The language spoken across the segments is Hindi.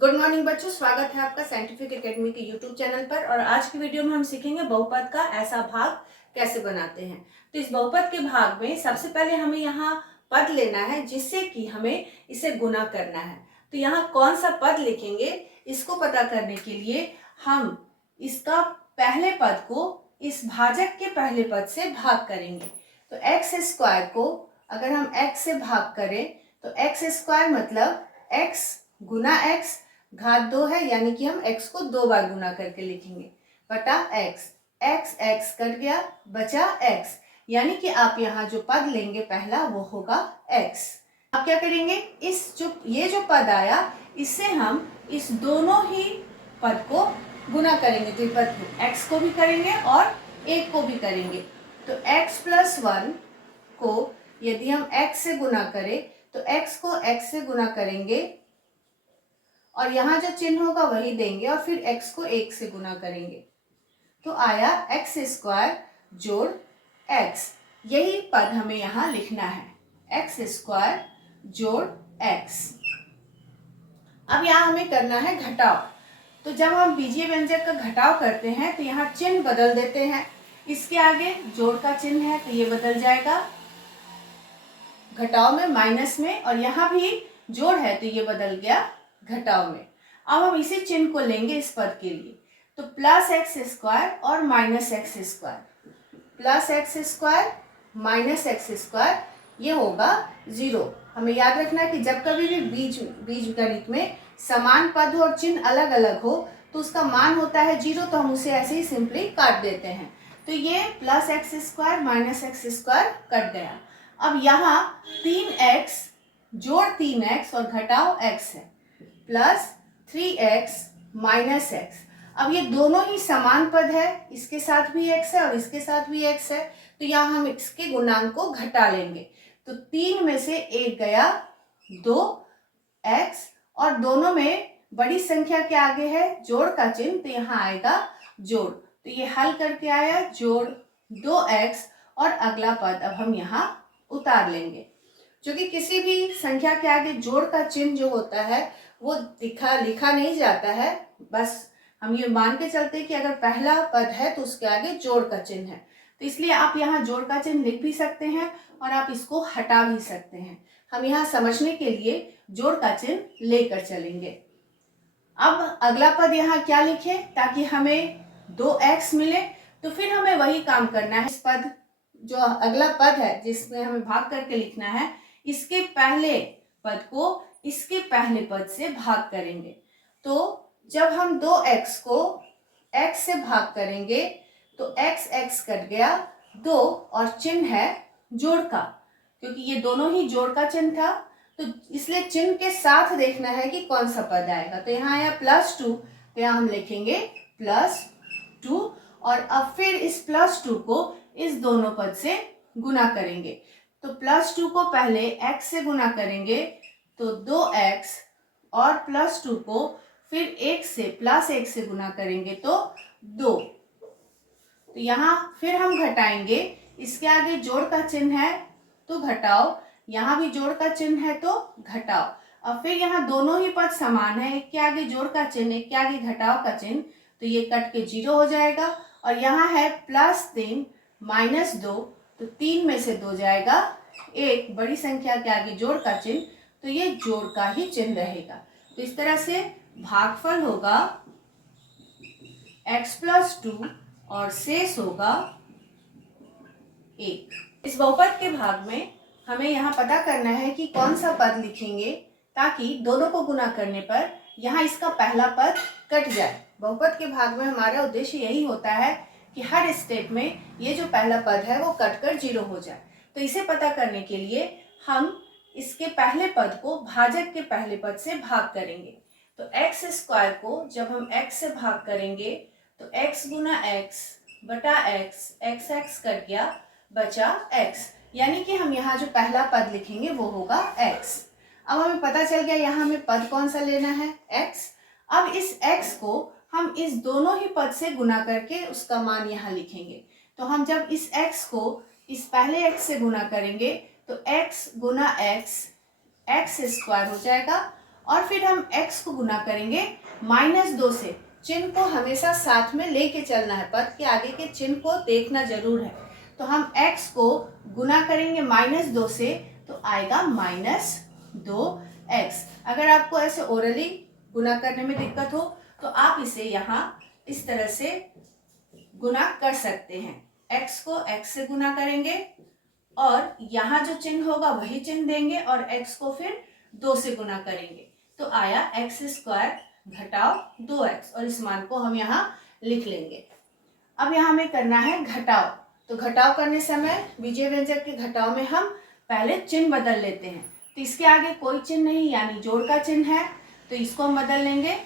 गुड मॉर्निंग बच्चों, स्वागत है आपका साइंटिफिक एकेडमी के यूट्यूब चैनल पर। और आज की वीडियो में हम सीखेंगे बहुपद का ऐसा भाग कैसे बनाते हैं। तो इस बहुपद के भाग में सबसे पहले हमें यहाँ पद लेना है जिससे कि हमें इसे गुना करना है। तो यहाँ कौन सा पद लिखेंगे इसको पता करने के लिए हम इसका पहले पद को इस भाजक के पहले पद से भाग करेंगे। तो एक्स स्क्वायर को अगर हम एक्स से भाग करें तो एक्स स्क्वायर मतलब एक्स गुना एक्स घात 2 है, यानी कि हम x को 2 बार गुना करके लिखेंगे बटा x। x x कट गया, बचा x, यानी कि आप यहाँ जो पद लेंगे पहला वो होगा x। आप क्या करेंगे, ये जो पद आया इससे हम इस दोनों ही पद को गुना करेंगे। द्विपद को x को भी करेंगे और 1 को भी करेंगे। तो x प्लस 1 को यदि हम x से गुना करें तो x को x से गुना करेंगे और यहाँ जो चिन्ह होगा वही देंगे और फिर x को 1 से गुना करेंगे। तो आया एक्स स्क्वायर जोड़ x। यही पद हमें यहाँ लिखना है, एक्स स्क्वायर जोड़ x। अब यहाँ हमें करना है घटाव। तो जब हम बीजीय व्यंजक का घटाव करते हैं तो यहाँ चिन्ह बदल देते हैं। इसके आगे जोड़ का चिन्ह है तो ये बदल जाएगा घटाव में माइनस में, और यहाँ भी जोड़ है तो ये बदल गया घटाव में। अब हम इसी चिन्ह को लेंगे इस पद के लिए। तो प्लस एक्स स्क्वायर और minus x square, plus x square minus x square, ये होगा 0। हमें याद रखना है कि जब कभी भी बीज गणित में समान पद हो और चिन्ह अलग अलग हो तो उसका मान होता है 0, तो हम उसे ऐसे ही सिंपली काट देते हैं। तो ये plus x square minus x square cut गया। अब यहाँ 3x जोड़ 3x और घटाव x है, प्लस 3x माइनस x। अब ये दोनों ही समान पद है, इसके साथ भी x है और इसके साथ भी x है, तो यहाँ हम इसके गुणांक को घटा लेंगे। तो 3 में से 1 गया 2x, और दोनों में बड़ी संख्या के आगे है जोड़ का चिन्ह, तो यहाँ आएगा जोड़। तो ये हल करके आया जोड़ 2x, और अगला पद अब हम यहाँ उतार लेंगे। क्योंकि किसी भी संख्या के आगे जोड़ का चिन्ह जो होता है वो लिखा नहीं जाता है, बस हम ये मान के चलते हैं कि अगर पहला पद है तो उसके आगे जोड़ का चिन्ह है। तो इसलिए आप यहाँ जोड़ का चिन्ह लिख भी सकते हैं और आप इसको हटा भी सकते हैं। हम यहाँ समझने के लिए जोड़ का चिन्ह लेकर चलेंगे। अब अगला पद यहाँ क्या लिखे ताकि हमें 2x मिले, तो फिर हमें वही काम करना है। इस पद जो अगला पद है जिसमें हमें भाग करके लिखना है, इसके पहले पद को इसके पहले पद से भाग करेंगे। तो जब हम 2x को x से भाग करेंगे तो x x कट गया 2 और चिन्ह है जोड़ का, क्योंकि ये दोनों ही जोड़ का चिन्ह था, तो इसलिए चिन्ह के साथ देखना है कि कौन सा पद आएगा। तो यहाँ आया +2, तो यहाँ हम लिखेंगे +2, और अब फिर इस +2 को इस दोनों पद से गुना करेंगे। तो +2 को पहले x से गुना करेंगे तो 2x, और +2 को फिर 1 से +1 से गुना करेंगे तो 2। तो यहाँ फिर हम घटाएंगे, इसके आगे जोड़ का चिन्ह है तो घटाओ, यहाँ भी जोड़ का चिन्ह है तो घटाओ। अब फिर यहाँ दोनों ही पद समान है, एक के आगे जोड़ का चिन्ह एक के आगे घटाव का चिन्ह, तो ये कट के 0 हो जाएगा। और यहाँ है +3 माइनस 2, तो 3 में से 2 जाएगा 1, बड़ी संख्या के आगे जोड़ का चिन्ह, तो ये जोड़ का ही चिन्ह रहेगा। तो इस तरह से भागफल होगा x + 2 और शेष होगा 1। इस बहुपद के भाग में हमें यहाँ पता करना है कि कौन सा पद लिखेंगे ताकि दोनों को गुना करने पर यहाँ इसका पहला पद कट जाए। बहुपद के भाग में हमारा उद्देश्य यही होता है कि हर स्टेप में ये जो पहला पद है वो कटकर 0 हो जाए। तो इसे पता करने के लिए हम इसके पहले पद को भाजक के पहले पद से भाग करेंगे। तो एक्स स्क्वायर को जब हम x से भाग करेंगे तो x गुना x बटा x x कट गया, बचा x, यानी कि हम यहाँ जो पहला पद लिखेंगे वो होगा x। अब हमें पता चल गया यहाँ हमें पद कौन सा लेना है, x। अब इस x को हम इस दोनों ही पद से गुना करके उसका मान यहाँ लिखेंगे। तो हम जब इस x को इस पहले x से गुना करेंगे तो x गुना x x स्क्वायर हो जाएगा, और फिर हम x को गुना करेंगे -2 से। चिन्ह को हमेशा साथ में लेके चलना है, पद के आगे के चिन्ह को देखना जरूर है। तो हम x को गुना करेंगे -2 से, तो आएगा -2x। अगर आपको ऐसे ओरली गुना करने में दिक्कत हो तो आप इसे यहाँ इस तरह से गुना कर सकते हैं। x को x से गुना करेंगे और यहाँ जो चिन्ह होगा वही चिन्ह देंगे और x को फिर 2 से गुना करेंगे, तो आया x² घटाव 2x, और इस मान को हम यहाँ लिख लेंगे। अब यहाँ हमें करना है घटाव। तो घटाव करने समय बीजीय व्यंजक के घटाव में हम पहले चिन्ह बदल लेते हैं। तो इसके आगे कोई चिन्ह नहीं, यानी जोड़ का चिन्ह है, तो इसको हम बदल लेंगे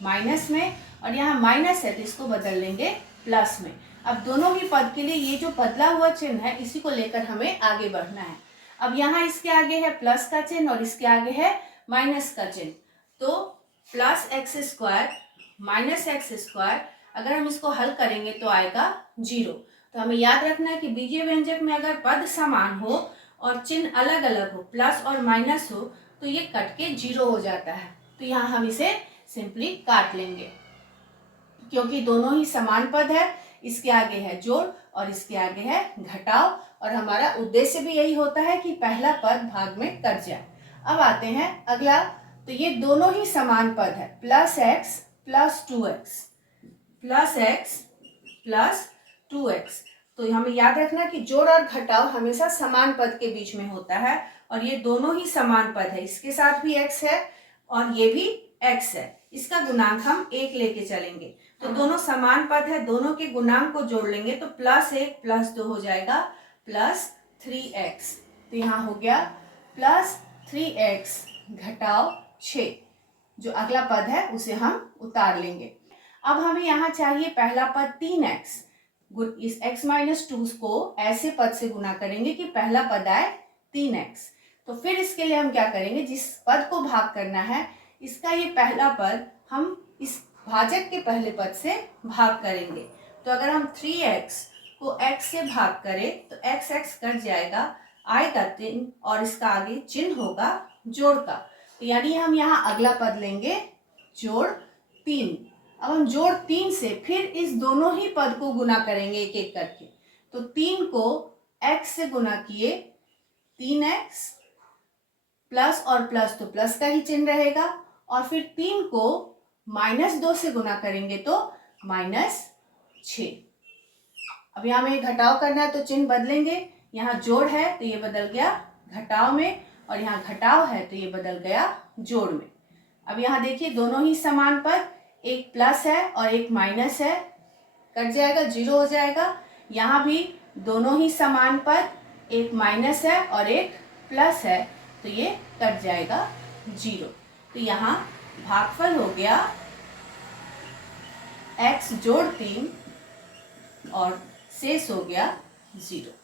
माइनस में, और यहाँ माइनस है तो इसको बदल लेंगे प्लस में। अब दोनों ही पद के लिए ये जो बदला हुआ चिन्ह है इसी को लेकर हमें आगे बढ़ना है। अब यहाँ इसके आगे है प्लस का चिन्ह और इसके आगे है माइनस का चिन्ह, तो +x² -x², अगर हम इसको हल करेंगे तो आएगा 0। तो हमें याद रखना है कि बीजीय व्यंजक में अगर पद समान हो और चिन्ह अलग अलग हो, प्लस और माइनस हो, तो ये कट के 0 हो जाता है। तो यहाँ हम इसे सिंपली काट लेंगे, क्योंकि दोनों ही समान पद है। इसके आगे है जोड़ और इसके आगे है घटाव, और हमारा उद्देश्य भी यही होता है कि पहला पद भाग में कट जाए। अब आते हैं अगला। तो ये दोनों ही समान पद है, +x + 2x, +x + 2x। तो हमें याद रखना कि जोड़ और घटाव हमेशा समान पद के बीच में होता है, और ये दोनों ही समान पद है। इसके साथ भी x है और ये भी x है, इसका गुणांक हम 1 लेके चलेंगे। तो दोनों समान पद है, दोनों के गुणांक को जोड़ लेंगे तो +1 + 2 हो जाएगा +3x। तो यहाँ हो गया +3x घटाव 6। जो अगला पद है उसे हम उतार लेंगे। अब हमें यहाँ चाहिए पहला पद 3x। इस x - 2 को ऐसे पद से गुना करेंगे कि पहला पद आए 3x। तो फिर इसके लिए हम क्या करेंगे, जिस पद को भाग करना है इसका ये पहला पद हम इस भाजक के पहले पद से भाग करेंगे। तो अगर हम 3x को x से भाग करें तो x कट जाएगा, आएगा 3, और इसका आगे चिन्ह होगा जोड़ का। तो यानी हम यहाँ अगला पद लेंगे जोड़ 3। अब हम जोड़ 3 से फिर इस दोनों ही पद को गुना करेंगे एक एक करके। तो 3 को x से गुना किए 3x, प्लस और प्लस तो प्लस का ही चिन्ह रहेगा, और फिर 3 को -2 से गुना करेंगे तो -6। अब यहाँ हमें घटाव करना है तो चिन्ह बदलेंगे। यहाँ जोड़ है तो ये बदल गया घटाव में, और यहाँ घटाव है तो ये बदल गया जोड़ में। अब यहाँ देखिए दोनों ही समान पद, एक प्लस है और एक माइनस है, कट जाएगा 0 हो जाएगा। यहाँ भी दोनों ही समान पद, एक माइनस है और एक प्लस है, तो ये कट जाएगा 0। तो यहाँ भागफल हो गया x जोड़ 3 और शेष हो गया 0।